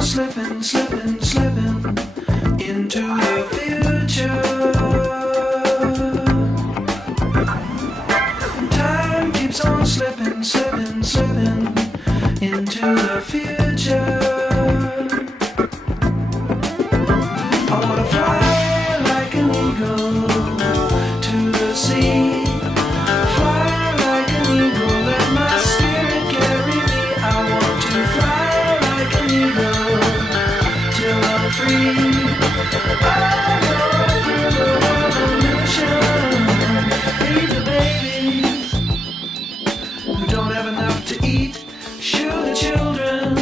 Slipping, slipping, slipping into the future. Time keeps on slipping, slipping, slipping into the future. I wanna fly like an eagle to the sea. Fly like an eagle, let my spirit carry me. I want to fly like an eagle till I'm free. I go through the revolution. Feed the babies who don't have enough to eat. Shoot the children.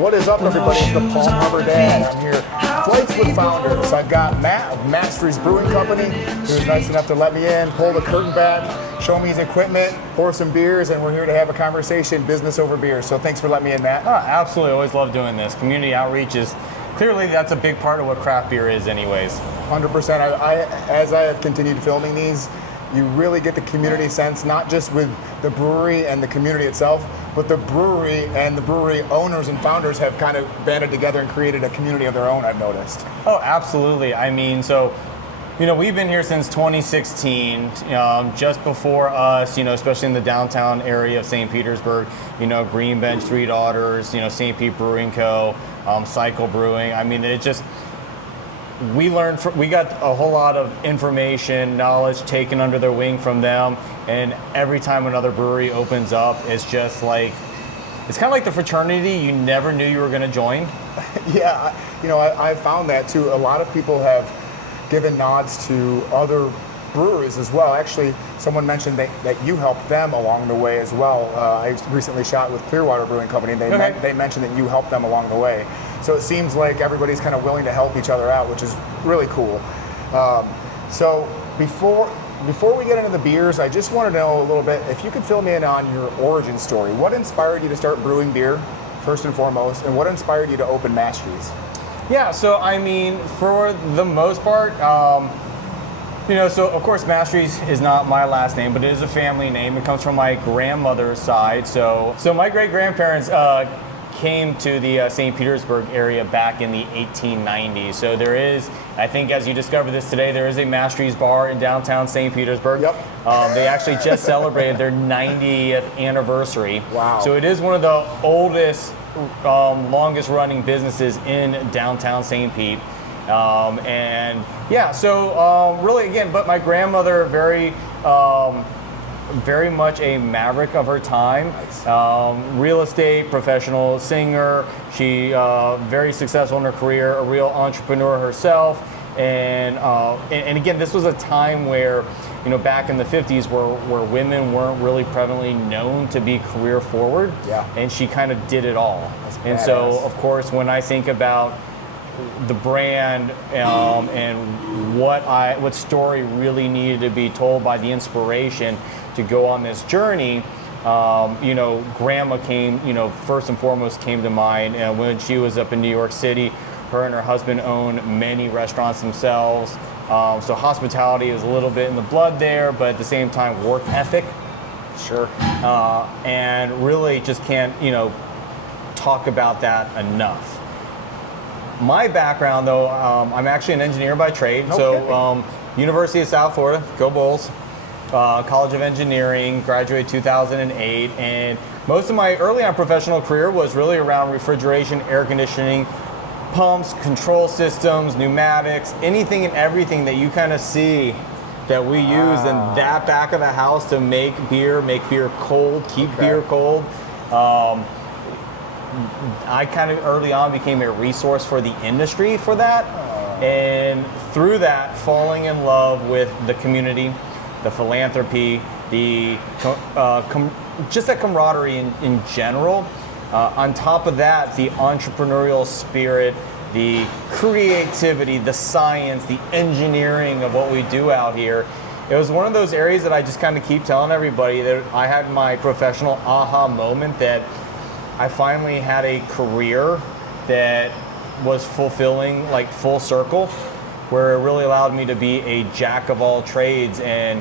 What is up, everybody? It's the Palm Harbor Dad. I'm here, Flights with Founders. I've got Matt of Mastry's Brewing Company, who's nice enough to let me in, pull the curtain back, show me his equipment, pour some beers, and we're here to have a conversation, business over beer. So thanks for letting me in, Matt. Oh, absolutely. Always love doing this. Community outreach is clearly that's a big part of what craft beer is anyways. 100%. As I have continued filming these, you really get the community sense, not just with the brewery and the community itself, but the brewery and the brewery owners and founders have kind of banded together and created a community of their own, I've noticed. Oh, absolutely. I mean, so, we've been here since 2016, just before us, especially in the downtown area of St. Petersburg, Green Bench, Three Daughters, St. Pete Brewing Co., Cycle Brewing. I mean, it just, we got a whole lot of information, knowledge taken under their wing from them, and every time another brewery opens up, it's just like, it's kind of like the fraternity you never knew you were going to join. Yeah, I found that too. A lot of people have given nods to other breweries as well. Actually, someone mentioned that you helped them along the way as well. I recently shot with Clearwater Brewing Company, and they mentioned that you helped them along the way. So it seems like everybody's kind of willing to help each other out, which is really cool. So before we get into the beers, I just want to know a little bit, if you could fill me in on your origin story. What inspired you to start brewing beer, first and foremost, and what inspired you to open Mastry's? Yeah, so I mean, for the most part, so of course Mastry's is not my last name, but it is a family name. It comes from my grandmother's side. So my great-grandparents came to the St. Petersburg area back in the 1890s. So there is, I think as you discovered this today, there is a Mastry's bar in downtown St. Petersburg. Yep. They actually just celebrated their 90th anniversary. Wow. So it is one of the oldest, longest running businesses in downtown St. Pete. Really again, but my grandmother, very much a maverick of her time. Nice. Real estate professional, singer. She very successful in her career, a real entrepreneur herself. And again, this was a time where, back in the 50s where women weren't really prevalently known to be career forward. Yeah. And she kind of did it all. And badass. So, of course, when I think about the brand and what story really needed to be told by the inspiration to go on this journey, Grandma came, first and foremost came to mind. When she was up in New York City, her and her husband owned many restaurants themselves. So hospitality is a little bit in the blood there, but at the same time, work ethic. Sure. And really just can't, talk about that enough. My background, though, I'm actually an engineer by trade. No so, University of South Florida, go Bulls. College of Engineering, graduated 2008, and most of my early on professional career was really around refrigeration, air conditioning, pumps, control systems, pneumatics, anything and everything that you kind of see that we use in that back of the house to make beer cold, keep beer cold. I kind of early on became a resource for the industry for that, and through that, falling in love with the community, the philanthropy, the just that camaraderie in general. On top of that, the entrepreneurial spirit, the creativity, the science, the engineering of what we do out here. It was one of those areas that I just kind of keep telling everybody that I had my professional aha moment that I finally had a career that was fulfilling, like full circle, where it really allowed me to be a jack of all trades and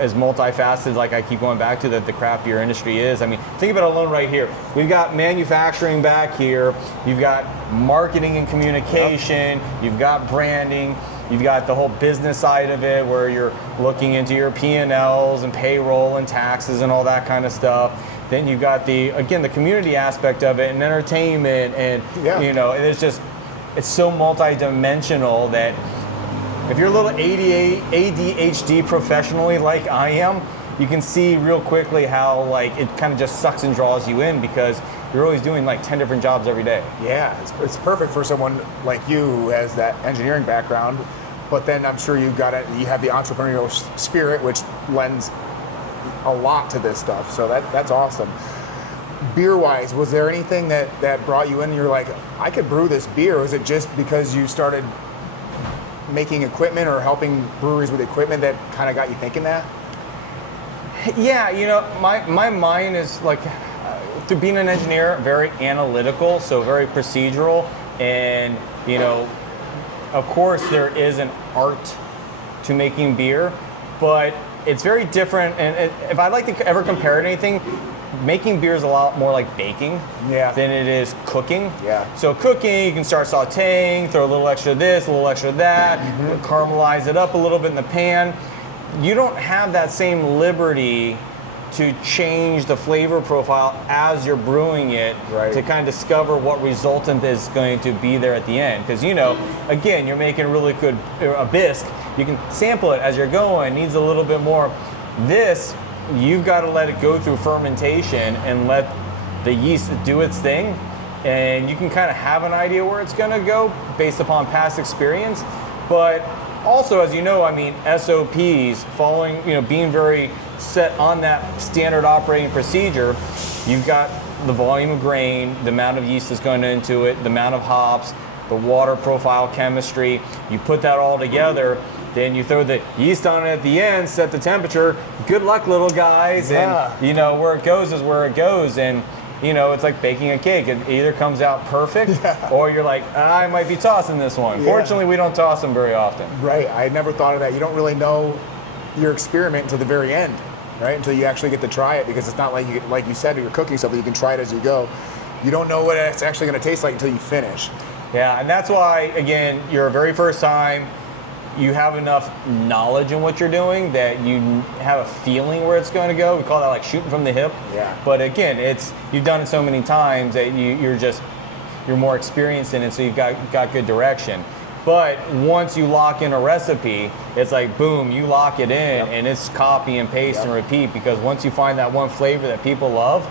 as multifaceted, like I keep going back to, that the craft beer industry is. I mean, think about it alone right here. We've got manufacturing back here, you've got marketing and communication, you've got branding, you've got the whole business side of it where you're looking into your P&Ls and payroll and taxes and all that kind of stuff. Then you've got the community aspect of it and entertainment and, you know, it's so multi-dimensional that if you're a little ADHD professionally like I am, you can see real quickly how like it kind of just sucks and draws you in because you're always doing like 10 different jobs every day. Yeah, it's perfect for someone like you who has that engineering background, but then I'm sure you have the entrepreneurial spirit, which lends a lot to this stuff. So that's awesome. Beer-wise, was there anything that brought you in and you're like, I could brew this beer? Or was it just because you started making equipment or helping breweries with equipment that kind of got you thinking that? Yeah, you know, my mind is like, through being an engineer, very analytical, so very procedural, and you know, of course there is an art to making beer, but it's very different. And if I'd like to ever compare it to anything, making beer is a lot more like baking than it is cooking. Yeah. So cooking, you can start sauteing, throw a little extra this, a little extra that, caramelize it up a little bit in the pan. You don't have that same liberty to change the flavor profile as you're brewing it to kind of discover what resultant is going to be there at the end. Because, you know, again, you're making a really good a bisque. You can sample it as you're going. It needs a little bit more. This, you've got to let it go through fermentation and let the yeast do its thing. And you can kind of have an idea where it's going to go based upon past experience. But also, as you know, I mean, SOPs, following, you know, being very set on that standard operating procedure, you've got the volume of grain, the amount of yeast that's going into it, the amount of hops, the water profile chemistry. You put that all together, then you throw the yeast on it at the end, set the temperature. Good luck, little guys. And, you know, where it goes is where it goes. And, you know, it's like baking a cake. It either comes out perfect or you're like, I might be tossing this one. Fortunately, we don't toss them very often. Right. I never thought of that. You don't really know your experiment until the very end, right? Until you actually get to try it, because it's not like you said, you're cooking something, you can try it as you go. You don't know what it's actually going to taste like until you finish. Yeah, and that's why, again, your very first time, you have enough knowledge in what you're doing that you have a feeling where it's going to go. We call that like shooting from the hip. Yeah. But again, you've done it so many times that you're more experienced in it, so you've got good direction. But once you lock in a recipe, it's like boom, you lock it in, and it's copy and paste and repeat, because once you find that one flavor that people love,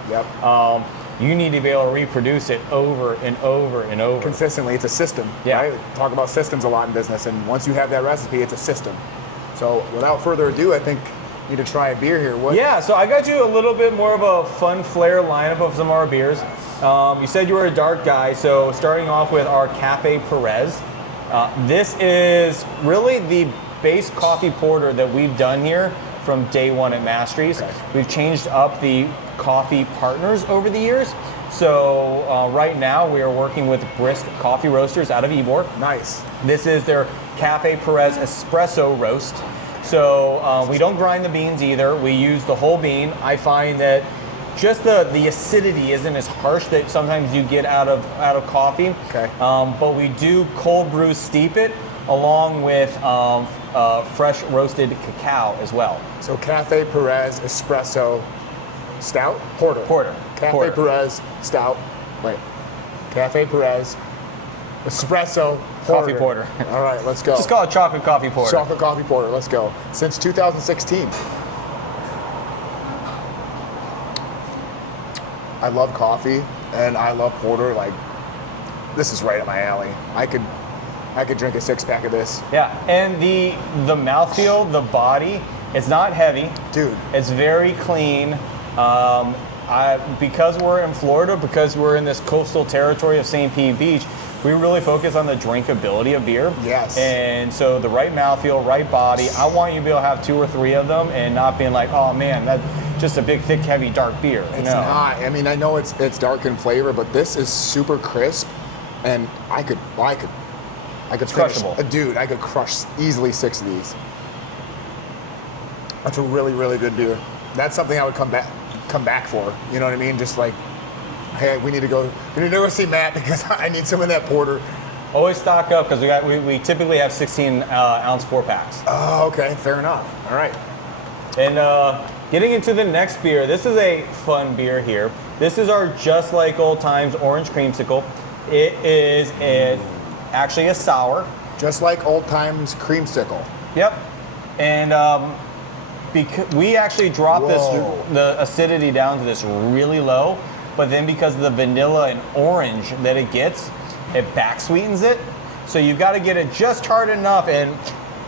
you need to be able to reproduce it over and over and over. Consistently, it's a system, right? Talk about systems a lot in business, and once you have that recipe, it's a system. So without further ado, I think you need to try a beer here. Yeah, so I got you a little bit more of a fun flair lineup of some of our beers. You said you were a dark guy, so starting off with our Cafe Perez. This is really the base coffee porter that we've done here from day one at Mastry's. We've changed up the coffee partners over the years. So right now we are working with Brisk Coffee Roasters out of Ybor. Nice. This is their Cafe Perez Espresso Roast. So we don't grind the beans either. We use the whole bean. I find that just the acidity isn't as harsh that sometimes you get out of coffee. Okay. But we do cold brew steep it along with fresh roasted cacao as well. So Cafe Perez Espresso Stout? Porter. Cafe Perez Stout. Wait. Cafe Perez Espresso Porter. Coffee porter. All right, let's go. Just call it chocolate coffee porter. Chocolate coffee porter, let's go. Since 2016. I love coffee and I love porter. Like, this is right up my alley. I could drink a 6-pack of this. Yeah, and the mouthfeel, the body, it's not heavy. Dude. It's very clean. because we're in Florida, because we're in this coastal territory of St. Pete Beach, we really focus on the drinkability of beer. Yes. And so the right mouthfeel, right body. I want you to be able to have 2 or 3 of them and not being like, oh man, that's just a big, thick, heavy, dark beer. It's not. I mean, I know it's dark in flavor, but this is super crisp, and I could finish. Crushable. Dude, I could crush easily 6 of these. That's a really, really good beer. That's something I would come back for. You know what I mean? Just like, hey, we need to go see Matt because I need some of that porter. Always stock up because we typically have 16 ounce 4-packs. Oh, okay, fair enough. All right. And getting into the next beer, this is a fun beer here. This is our Just Like Old Times Orange Creamsicle. It is actually a sour. Just like Old Times Creamsicle. Yep. And because we actually dropped the acidity down to this really low, but then because of the vanilla and orange that it gets, it back sweetens it. So you've got to get it just hard enough. And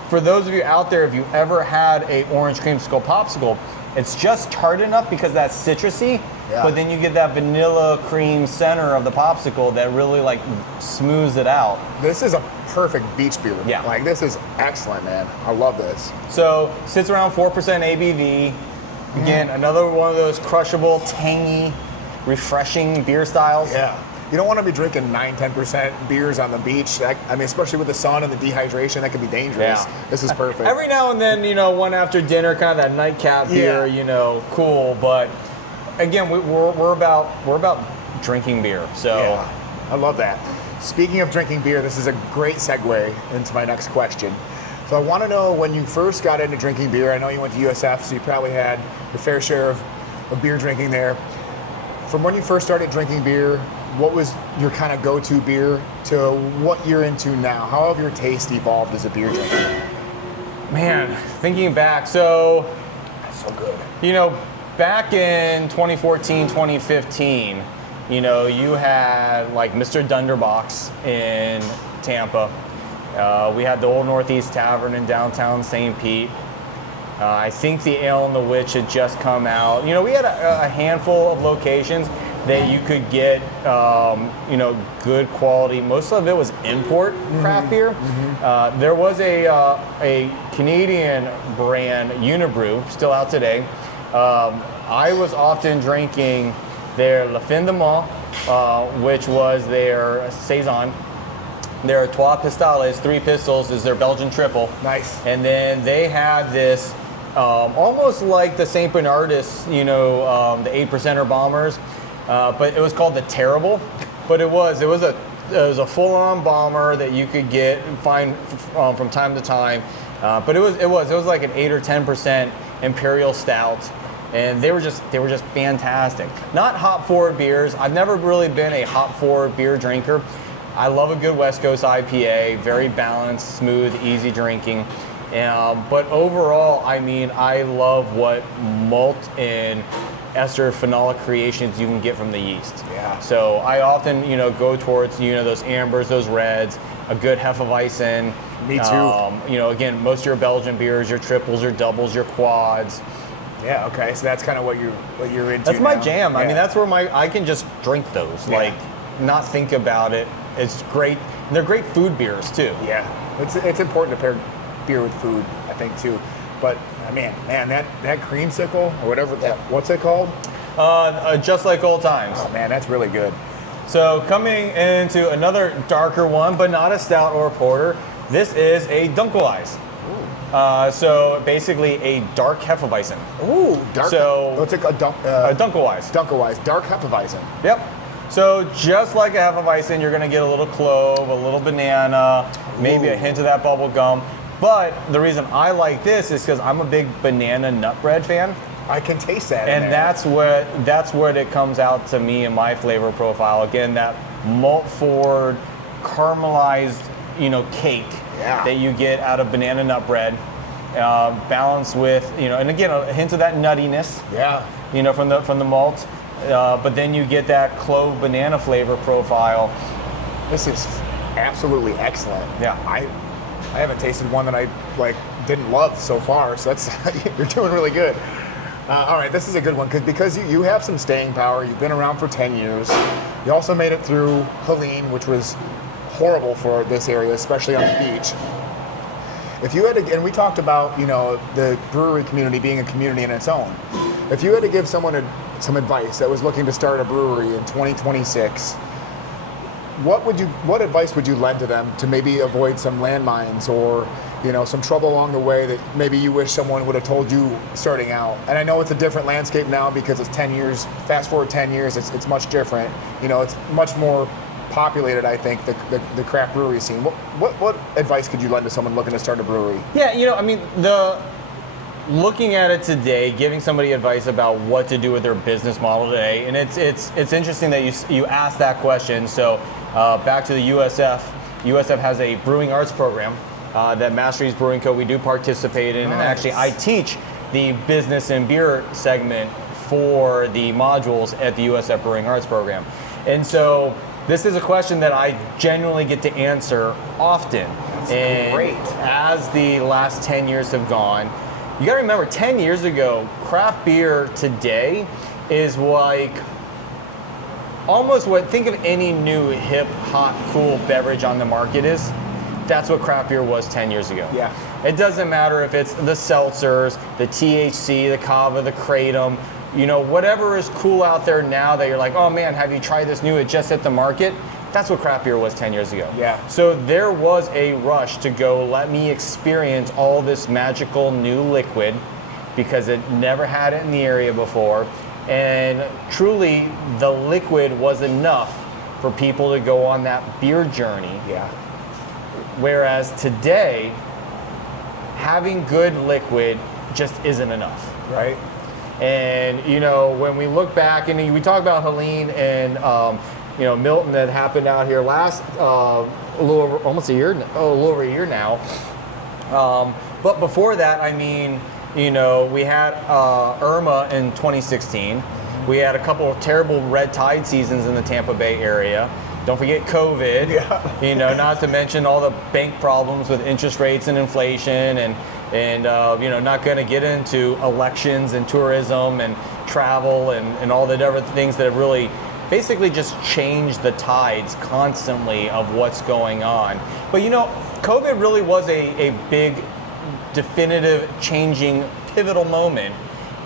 for those of you out there, if you ever had a orange creamsicle popsicle, it's just tart enough because that's citrusy, but then you get that vanilla cream center of the popsicle that really like smooths it out. This is a perfect beach beer. Yeah. Like this is excellent, man. I love this. So sits around 4% ABV. Again, another one of those crushable, tangy, refreshing beer styles. Yeah. You don't want to be drinking 9-10% beers on the beach. I mean, especially with the sun and the dehydration, that can be dangerous. Yeah. This is perfect. Every now and then, one after dinner, kind of that nightcap beer, cool. But again, we're about drinking beer. So yeah, I love that. Speaking of drinking beer, this is a great segue into my next question. So I want to know, when you first got into drinking beer, I know you went to USF, so you probably had your fair share of beer drinking there. From when you first started drinking beer, what was your kind of go-to beer to what you're into now? How have your taste evolved as a beer drinker? Man, thinking back, so That's so good. back in 2014, 2015, you had like Mr. Dunderbox in Tampa. We had the Old Northeast Tavern in downtown St. Pete. I think the Ale and the Witch had just come out. We had a handful of locations that you could get, good quality. Most of it was import craft beer. There was a Canadian brand, Unibrew, still out today. I was often drinking their La Fin de Mont, which was their Saison. Their Trois Pistales, 3 pistols, is their Belgian triple. Nice. And then they had this, almost like the St. Bernardus, the 8%er bombers. But it was called the Terrible. But it was a full-on bomber that you could find from time to time. But it was like an 8 or 10% imperial stout, and they were just fantastic. Not hop-forward beers. I've never really been a hop-forward beer drinker. I love a good West Coast IPA, very balanced, smooth, easy drinking. But overall, I love what malt and ester phenolic creations you can get from the yeast. Yeah. So I often, go towards, those ambers, those reds, a good hefeweizen. Me too. Again, most of your Belgian beers, your triples, your doubles, your quads. Yeah. Okay. So that's kind of what you're into. That's my now. jam. Yeah. That's where I can just drink those, not think about it. It's great. And they're great food beers too. Yeah. It's important to pair beer with food, I think, too. But man, that creamsicle or whatever what's it called? Just Like Old Times. Oh man, that's really good. So coming into another darker one, but not a stout or a porter, this is a Dunkelweiss. So basically a dark Hefeweizen. Ooh, dark. So what's it called? A Dunkelweiss. Dunkelweiss, dark Hefeweizen. Yep. So just like a Hefeweizen, you're going to get a little clove, a little banana, maybe a hint of that bubble gum. But the reason I like this is because I'm a big banana nut bread fan. I can taste that. And that's what it comes out to me in my flavor profile. Again, that malt forward, caramelized, cake that you get out of banana nut bread, balanced with, and again, a hint of that nuttiness. Yeah. From the malt. But then you get that clove banana flavor profile. This is absolutely excellent. Yeah. I haven't tasted one that I didn't love so far, so that's you're doing really good. All right, this is a good one because you have some staying power. You've been around for 10 years. You also made it through Helene, which was horrible for this area, especially on the beach. If you had to, and we talked about, the brewery community being a community in its own. If you had to give someone some advice that was looking to start a brewery in 2026, what advice would you lend to them to maybe avoid some landmines or some trouble along the way that maybe you wish someone would have told you starting out? And I know it's a different landscape now because it's 10 years. Fast forward 10 years, it's much different. It's much more populated, I think, the craft brewery scene. What advice could you lend to someone looking to start a brewery? Yeah, looking at it today, giving somebody advice about what to do with their business model today, and it's interesting that you asked that question. So back to the USF. USF has a brewing arts program that Mastry's Brewing Co. we do participate in, Nice. and actually I teach the business and beer segment for the modules at the USF Brewing Arts program. And so this is a question that I genuinely get to answer often. That's great. As the last 10 years have gone, you gotta remember 10 years ago, craft beer today is like almost think of any new hip, hot, cool beverage on the market is. That's what craft beer was 10 years ago. Yeah. It doesn't matter if it's the seltzers, the THC, the kava, the kratom, whatever is cool out there now that you're like, oh man, have you tried this new? It just hit the market. That's what craft beer was 10 years ago. Yeah. So there was a rush to go, let me experience all this magical new liquid because it never had it in the area before. And truly, the liquid was enough for people to go on that beer journey. Yeah. Whereas today, having good liquid just isn't enough. Right. And when we look back and we talk about Helene and Milton that happened out here last a little over a year now. But before that, we had Irma in 2016. We had a couple of terrible red tide seasons in the Tampa Bay area. Don't forget COVID. Yeah. Not to mention all the bank problems with interest rates and inflation and not going to get into elections and tourism and travel and all the different things that have really basically just changed the tides constantly of what's going on. But COVID really was a big, definitive, changing, pivotal moment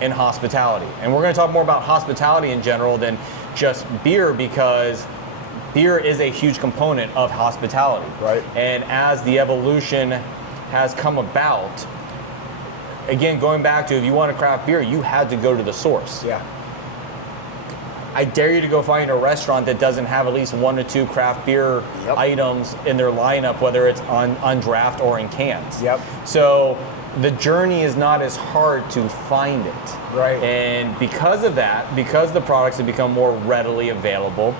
in hospitality. And we're going to talk more about hospitality in general than just beer because beer is a huge component of hospitality. Right. And as the evolution has come about, again, going back to if you want to craft beer, you had to go to the source. Yeah. I dare you to go find a restaurant that doesn't have at least 1 or 2 craft beer items in their lineup, whether it's on draft or in cans. Yep. So the journey is not as hard to find it. Right. And because of that, because the products have become more readily available,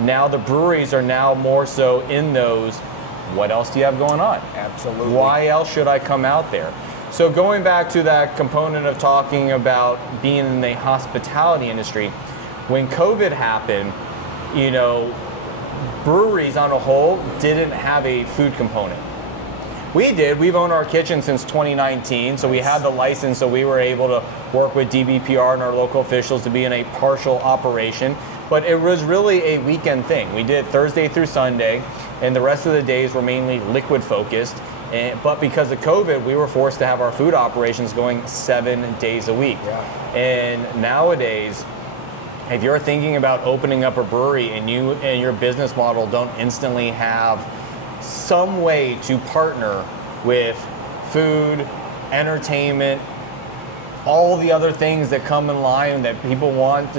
now the breweries are now more so in those, what else do you have going on? Absolutely. Why else should I come out there? So going back to that component of talking about being in the hospitality industry, when COVID happened, breweries on a whole didn't have a food component. We did. We've owned our kitchen since 2019, so we had the license, so we were able to work with DBPR and our local officials to be in a partial operation. But it was really a weekend thing. We did Thursday through Sunday, and the rest of the days were mainly liquid focused. But because of COVID, we were forced to have our food operations going 7 days a week. Yeah. And nowadays, if you're thinking about opening up a brewery and you and your business model don't instantly have some way to partner with food, entertainment, all the other things that come in line that people want,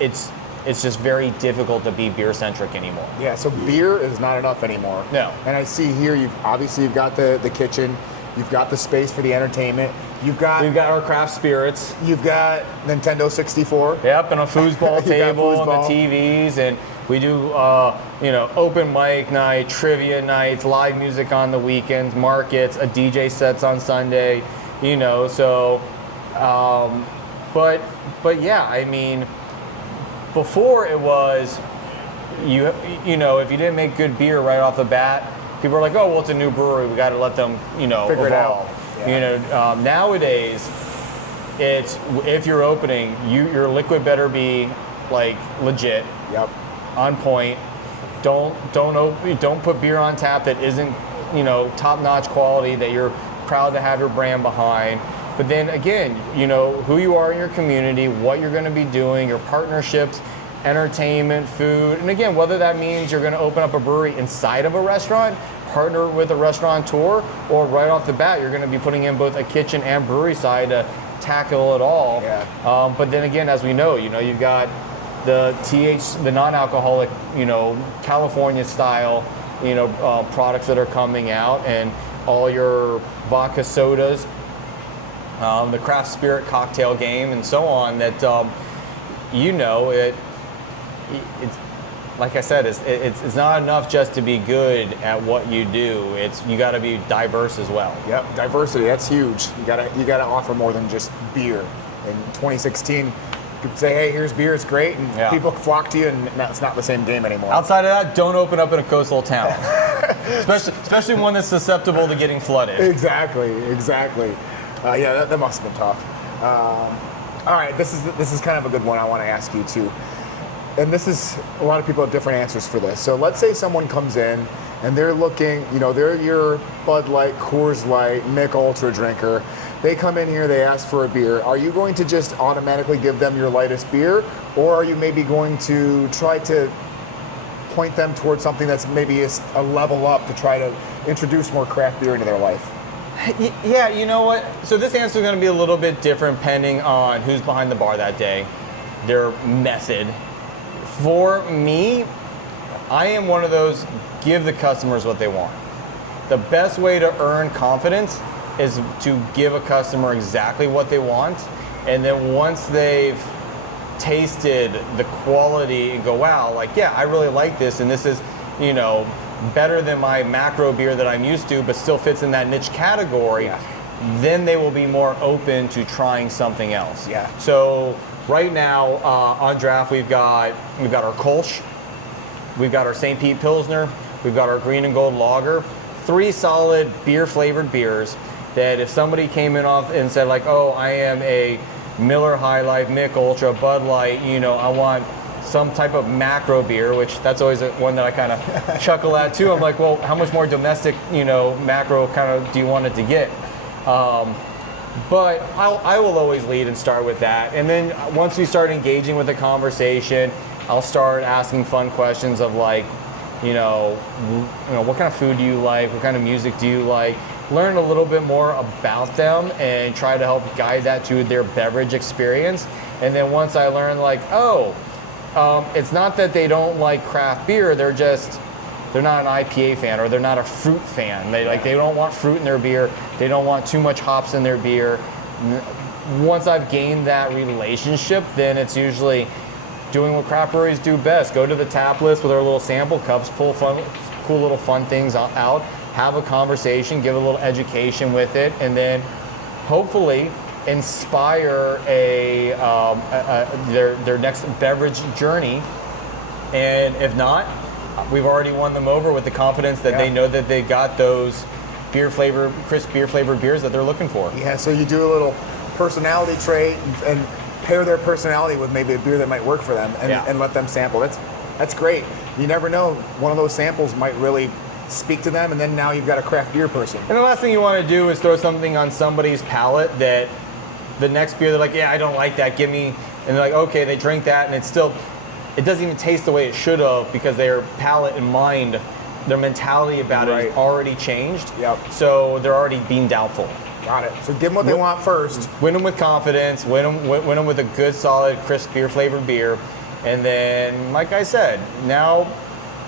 it's just very difficult to be beer-centric anymore. Yeah, so beer is not enough anymore. No. And I see here, you've got the kitchen, you've got the space for the entertainment, We've got our craft spirits. You've got Nintendo 64. Yep, and a foosball You got table and the foosball. TVs, and we do open mic night, trivia nights, live music on the weekends, markets, a DJ sets on Sunday, so but yeah, before it was if you didn't make good beer right off the bat, people are like, oh well, it's a new brewery, we got to let them Figure it out. evolve. Yeah. Nowadays it's if you're opening, your liquid better be like legit, Yep. on point. Don't put beer on tap that isn't, top-notch quality that you're proud to have your brand behind. But then again, who you are in your community, what you're going to be doing, your partnerships, entertainment, food, and again, whether that means you're going to open up a brewery inside of a restaurant, partner with a restaurateur, or right off the bat, you're going to be putting in both a kitchen and brewery side to tackle it all. Yeah. But then again, as we know, you've got the the non-alcoholic, California style, products that are coming out, and all your vodka sodas, the craft spirit cocktail game, and so on. That it's like I said, it's not enough just to be good at what you do. You got to be diverse as well. Yep, diversity, that's huge. You gotta offer more than just beer. In 2016, you could say, hey, here's beer, it's great, and people flock to you, and it's not the same game anymore. Outside of that, don't open up in a coastal town, especially one that's susceptible to getting flooded. Exactly. Yeah, that must have been tough. All right, this is kind of a good one I want to ask you too. And this is, a lot of people have different answers for this. So let's say someone comes in and they're looking, they're your Bud Light, Coors Light, Mick Ultra drinker. They come in here, they ask for a beer. Are you going to just automatically give them your lightest beer? Or are you maybe going to try to point them towards something that's maybe a level up to try to introduce more craft beer into their life? Yeah, you know what? So this answer is going to be a little bit different depending on who's behind the bar that day, their method. For me, I am one of those, give the customers what they want. The best way to earn confidence is to give a customer exactly what they want, and then once they've tasted the quality and go, wow, I really like this, and this is, better than my macro beer that I'm used to, but still fits in that niche category, then they will be more open to trying something else. Yeah. So right now on draft, we've got our Kolsch, we've got our St. Pete Pilsner, we've got our Green and Gold Lager, 3 solid beer flavored beers that if somebody came in off and said oh, I am a Miller High Life, Mick Ultra, Bud Light, I want some type of macro beer, which that's always one that I kind of chuckle at too. I'm like, well, how much more domestic, macro kind of do you want it to get? But I will always lead and start with that. And then once we start engaging with the conversation, I'll start asking fun questions of what kind of food do you like? What kind of music do you like? Learn a little bit more about them and try to help guide that to their beverage experience. And then once I learn it's not that they don't like craft beer, they're not an IPA fan, or they're not a fruit fan. They don't want fruit in their beer. They don't want too much hops in their beer. Once I've gained that relationship, then it's usually doing what craft breweries do best. Go to the tap list with our little sample cups, pull cool little fun things out, have a conversation, give a little education with it, and then hopefully inspire their next beverage journey. And if not, we've already won them over with the confidence that they know that they got those crisp beer flavored beers that they're looking for. Yeah, so you do a little personality trait and pair their personality with maybe a beer that might work for them, and let them sample. That's great. You never know, one of those samples might really speak to them, and then now you've got a craft beer person. And the last thing you want to do is throw something on somebody's palate that the next beer they're like, yeah, I don't like that, give me, and they're like, okay, they drink that, and it doesn't even taste the way it should have, because their palate and mind, their mentality about it is already changed. Yep. So they're already being doubtful. Got it. So give them what they want first. Win them with confidence, win them with a good, solid, crisp beer flavored beer, and then, like I said, now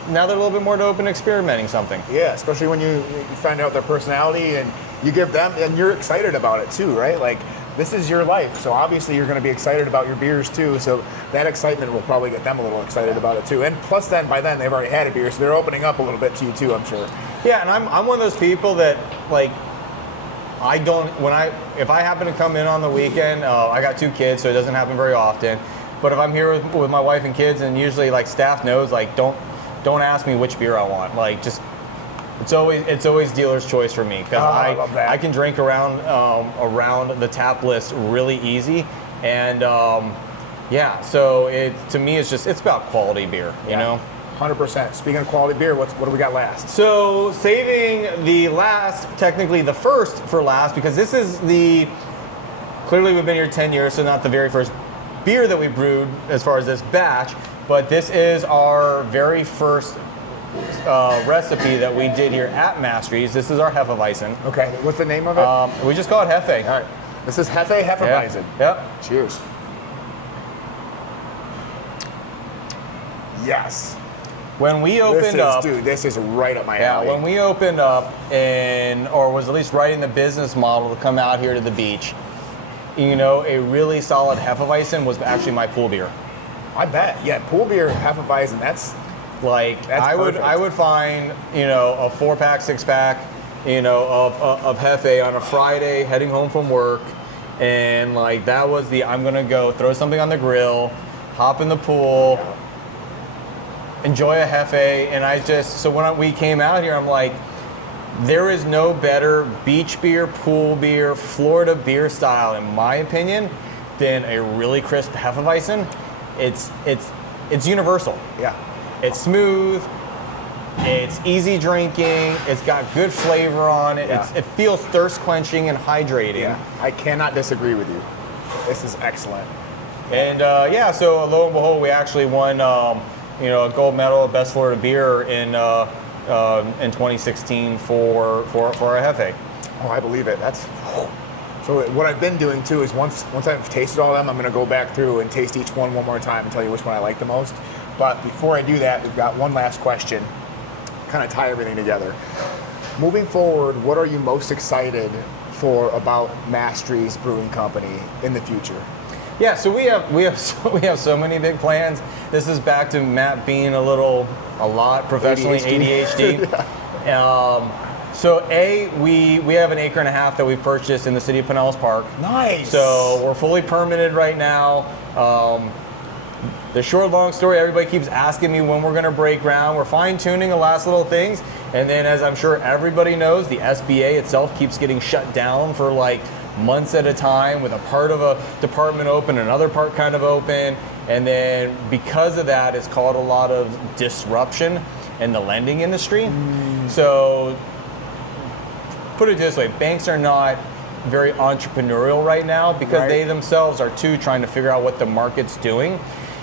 they're a little bit more open to experimenting something. Yeah, especially when you find out their personality and you give them, and you're excited about it too, right? This is your life, so obviously you're going to be excited about your beers too, so that excitement will probably get them a little excited about it too. And plus then, by then, they've already had a beer, so they're opening up a little bit to you too, I'm sure. Yeah, and I'm one of those people that, if I happen to come in on the weekend, I got 2 kids, so it doesn't happen very often, but if I'm here with my wife and kids, and usually staff knows, don't ask me which beer I want, just It's always dealer's choice for me because I love that. I can drink around the tap list really easy, and yeah. So to me it's about quality beer, you know. 100%. Speaking of quality beer, what do we got last? So saving the last, technically the first for last, because this is clearly we've been here 10 years, so not the very first beer that we brewed as far as this batch, but this is our very first recipe that we did here at Mastry's. This is our hefeweizen. Okay, what's the name of it? We just call it Hefe. All right, this is hefeweizen. Yep. Cheers. Yes. When we opened up, dude, this is right up my yeah, alley. when we opened up or was at least writing the business model to come out here to the beach, you know, a really solid hefeweizen was actually my pool beer. I bet. Yeah, pool beer, hefeweizen, that's I would find, you know, a 4-pack, 6-pack, you know, of Hefe on a Friday heading home from work, and like that was I'm gonna go throw something on the grill, hop in the pool, enjoy a Hefe, and so when we came out here, I'm like, there is no better beach beer, pool beer, Florida beer style, in my opinion, than a really crisp Hefeweizen. It's universal. Yeah. It's smooth. It's easy drinking. It's got good flavor on it. Yeah. It feels thirst quenching and hydrating. Yeah, I cannot disagree with you. This is excellent. And yeah, so lo and behold, we actually won, you know, a gold medal of Best Florida Beer in 2016 for our Hefe. Oh, I believe it. So what I've been doing too is once I've tasted all of them, I'm going to go back through and taste each one more time and tell you which one I like the most. But before I do that, we've got one last question, kind of tie everything together. Moving forward, what are you most excited for about Mastry's Brewing Company in the future? Yeah, so we have so many big plans. This is back to Matt being a lot professionally ADHD. So we have an acre and a half that we've purchased in the city of Pinellas Park. Nice. So we're fully permitted right now. The short, long story, everybody keeps asking me when we're going to break ground. We're fine-tuning the last little things. And then, as I'm sure everybody knows, the SBA itself keeps getting shut down for like months at a time, with a part of a department open, another part kind of open. And then because of that, it's caused a lot of disruption in the lending industry. So put it this way, banks are not very entrepreneurial right now because they themselves are too trying to figure out what the market's doing.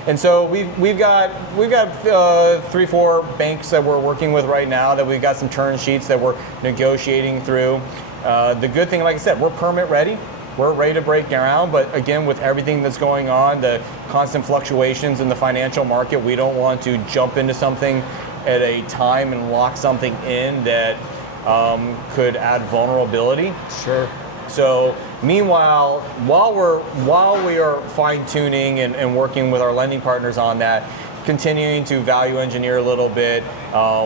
And so we've got 3-4 banks that we're working with right now, that we've got some term sheets that we're negotiating through. The good thing, like I said, we're permit ready. We're ready to break ground, but again, with everything that's going on, the constant fluctuations in the financial market, we don't want to jump into something at a time and lock something in that could add vulnerability. Sure. So meanwhile, while we are fine-tuning and working with our lending partners on that, continuing to value engineer a little bit,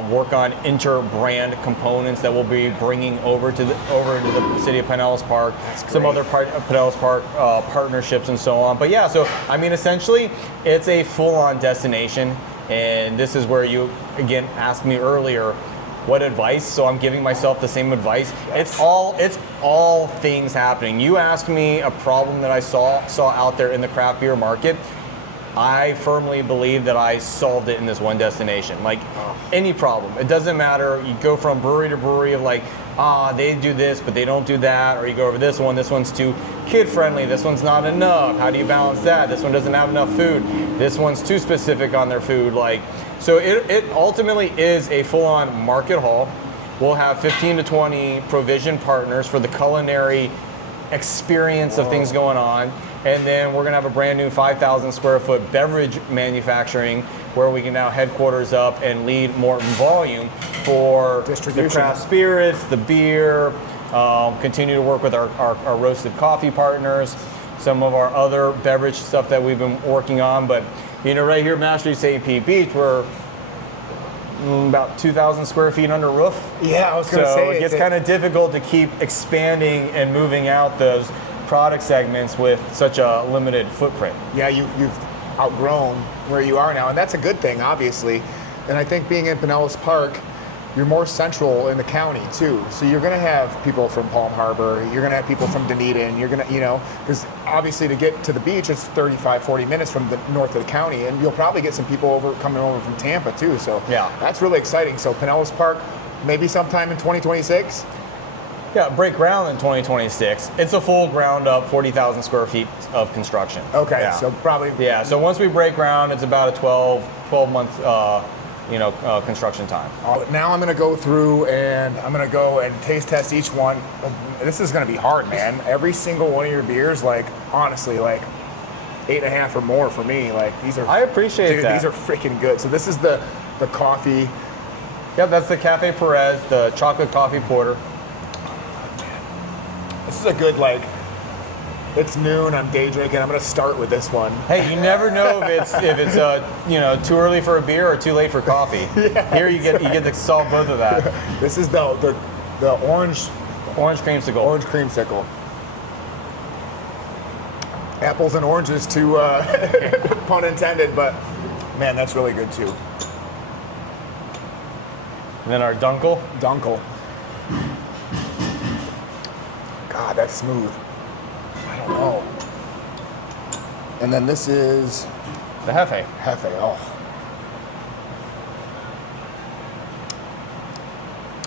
work on inter-brand components that we'll be bringing over to the city of Pinellas Park, some other Pinellas Park partnerships and so on. But yeah, so I mean, essentially, it's a full-on destination, and this is where you again asked me earlier, what advice? So I'm giving myself the same advice. It's all things happening. You asked me a problem that I saw out there in the craft beer market. I firmly believe that I solved it in this one destination. Like any problem, it doesn't matter. You go from brewery to brewery of like, they do this, but they don't do that. Or you go over this one's too kid friendly. This one's not enough. How do you balance that? This one doesn't have enough food. This one's too specific on their food. Like, so it ultimately is a full-on market hall. We'll have 15 to 20 provision partners for the culinary experience of things going on. And then we're going to have a brand new 5,000 square foot beverage manufacturing where we can now headquarters up and lead more volume for the craft spirits, the beer, continue to work with our roasted coffee partners, some of our other beverage stuff that we've been working on. But, you know, right here at Mastry St. Pete Beach, we're about 2,000 square feet under roof. Yeah, I was going to say. So it gets kind of difficult to keep expanding and moving out those product segments with such a limited footprint. Yeah, you've outgrown where you are now, and that's a good thing, obviously. And I think being in Pinellas Park, you're more central in the county too. So you're going to have people from Palm Harbor, you're going to have people from Dunedin, you're going to, you know, because obviously to get to the beach, it's 35, 40 minutes from the north of the county, and you'll probably get some people coming over from Tampa too. So yeah, that's really exciting. So Pinellas Park, maybe sometime in 2026? Yeah, break ground in 2026. It's a full ground up, 40,000 square feet of construction. Okay, yeah. so probably. Yeah, so once we break ground, it's about a 12 month, construction time. Now I'm going to go through and I'm going to go and taste test each one. This is going to be hard, man. Every single one of your beers, like, honestly, like 8.5 or more for me. Like, these are. I appreciate that. These are freaking good. So this is the coffee. Yeah, that's the Cafe Perez, the chocolate coffee porter. This is a good, like, it's noon, I'm day drinking, I'm gonna start with this one. Hey, you never know if it's too early for a beer or too late for coffee. Yeah, here you get to solve both of that. This is the orange creamsicle. Orange creamsicle. Apples and oranges too, pun intended, but man, that's really good too. And then our Dunkel. God, that's smooth. I don't know. And then this is the Hefe. Oh.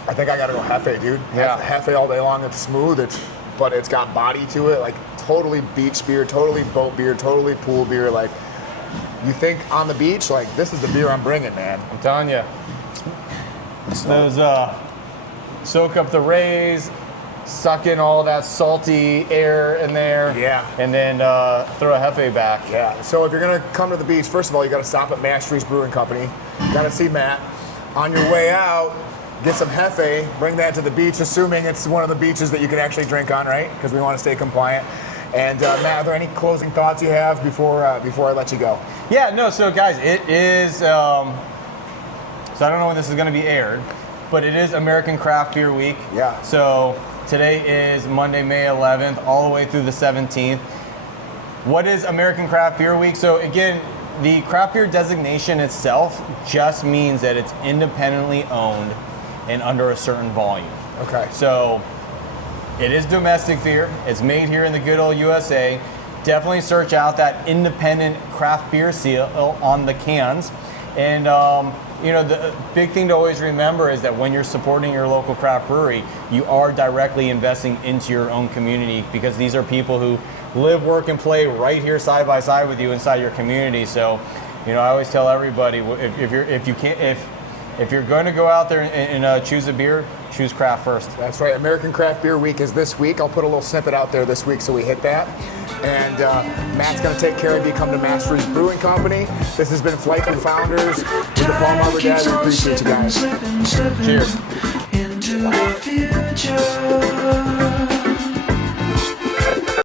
I think I gotta go Hefe, dude. Yeah. Hefe all day long. It's smooth. But it's got body to it. Like totally beach beer, totally boat beer, totally pool beer. Like you think on the beach, like this is the beer I'm bringing, man. I'm telling you. Those soak up the rays, suck in all that salty air in there. Yeah. And then throw a Hefe back. Yeah. So if you're gonna come to the beach, first of all, you gotta stop at Mastry's Brewing Company. You gotta see Matt. On your way out, get some Hefe, bring that to the beach, assuming it's one of the beaches that you can actually drink on, right? Because we want to stay compliant. And Matt, are there any closing thoughts you have before I let you go? Yeah, no, so guys, it is, so I don't know when this is going to be aired, but it is American Craft Beer Week. Yeah. So today is Monday, May 11th, all the way through the 17th. What is American Craft Beer Week? So again, the craft beer designation itself just means that it's independently owned and under a certain volume. Okay. So it is domestic beer. It's made here in the good old USA. Definitely search out that independent craft beer seal on the cans. And the big thing to always remember is that when you're supporting your local craft brewery, you are directly investing into your own community, because these are people who live, work, and play right here side by side with you inside your community. So, I always tell everybody, if you're going to go out there and choose a beer, choose craft first. That's right. American Craft Beer Week is this week. I'll put a little snippet out there this week so we hit that. And Matt's going to take care of you. Come to Mastry's Brewing Company. This has been Flight Through Founders with the Palm Harbor Dad. We appreciate you guys. Cheers. Into the future.